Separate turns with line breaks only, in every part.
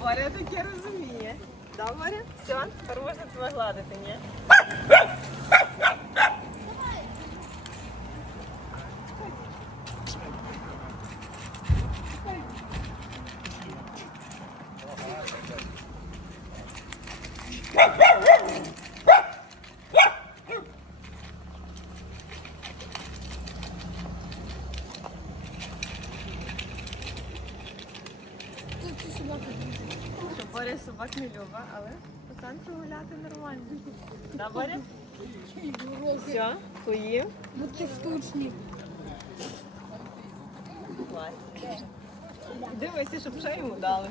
Боря таке розуміє. Да, Боря? Все, можна тебе гладити, ні? Що Боря собак не любить, але по центру гуляти нормально. Да, Боря? Все, поїв.
Будьте штучні.
Дивися, щоб ще йому дали.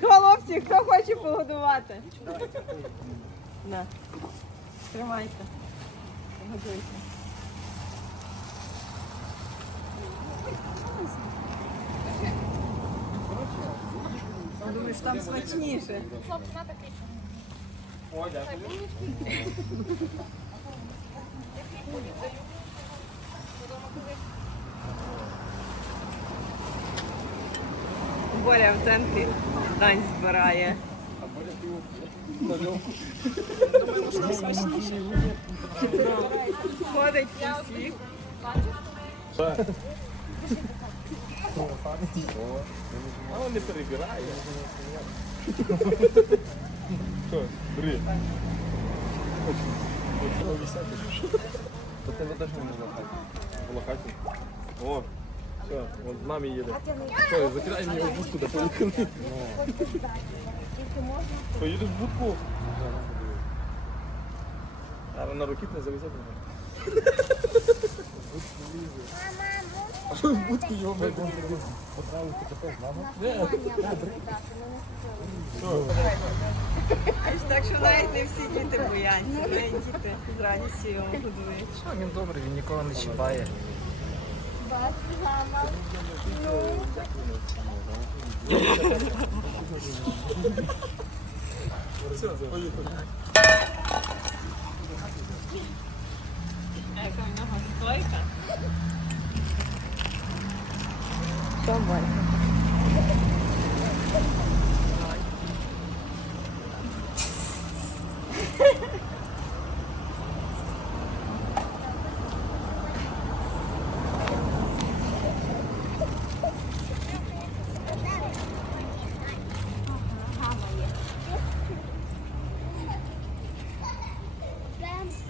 Хлопці, хто хоче погодувати? На. Тримайте. Годуйте. Думаєш, там смачніше. Боря в центрі дань збирає. Ходить всіх.
А он не перебирає. Бери. Та тебе теж не волохати. Волохати. О, все, он з нами їде. Що, закривай мені його в будку, да поїхали. Поїдеш в будку? А на рукіт не завезе мене. А що в будку його ми
Аж так, що навіть не всі діти бояться. Навіть діти з радістю його годують.
Що він добрий, він нікого не чіпає.
Все, поїхали.
А яка в нього стойка? Що,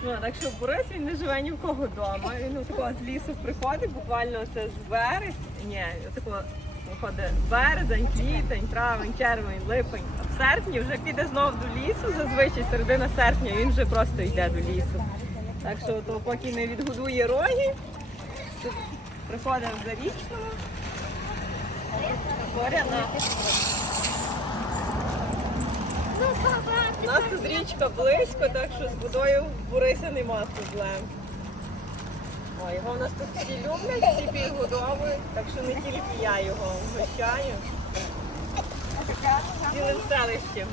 Ну, так що Борис він не живе ні в кого вдома. Він такого з лісу приходить, буквально це з вересня. Ні, такого виходить березень, квітень, травень, червень, липень. А в серпні вже піде знов до лісу. Зазвичай середина серпня він вже просто йде до лісу. Так що то поки не відгодує роги, то приходить в зарічному. Боря на. У нас тут річка близько, так що з водою в Бориса нема проблем. О, його в нас тут всі люблять, всі підгодовують, так що не тільки я його вгощаю. Цілим селищем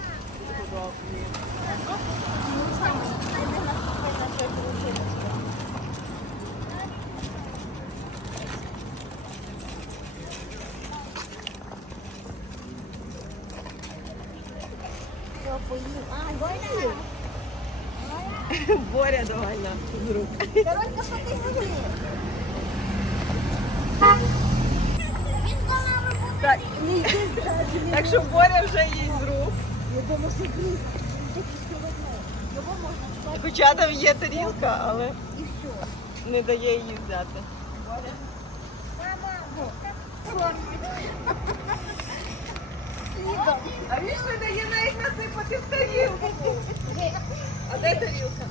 Боря довольна з рук. Так, так що Боря вже їсть з рук. Хоча там є тарілка, але не дає її взяти. А він ж не дає навіть насипати в тарілку. А де тарілка?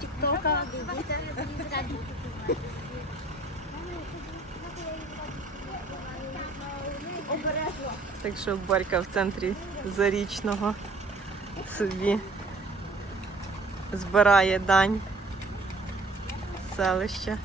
Тіктока. Так що Борька в центрі зарічного собі збирає дань селища.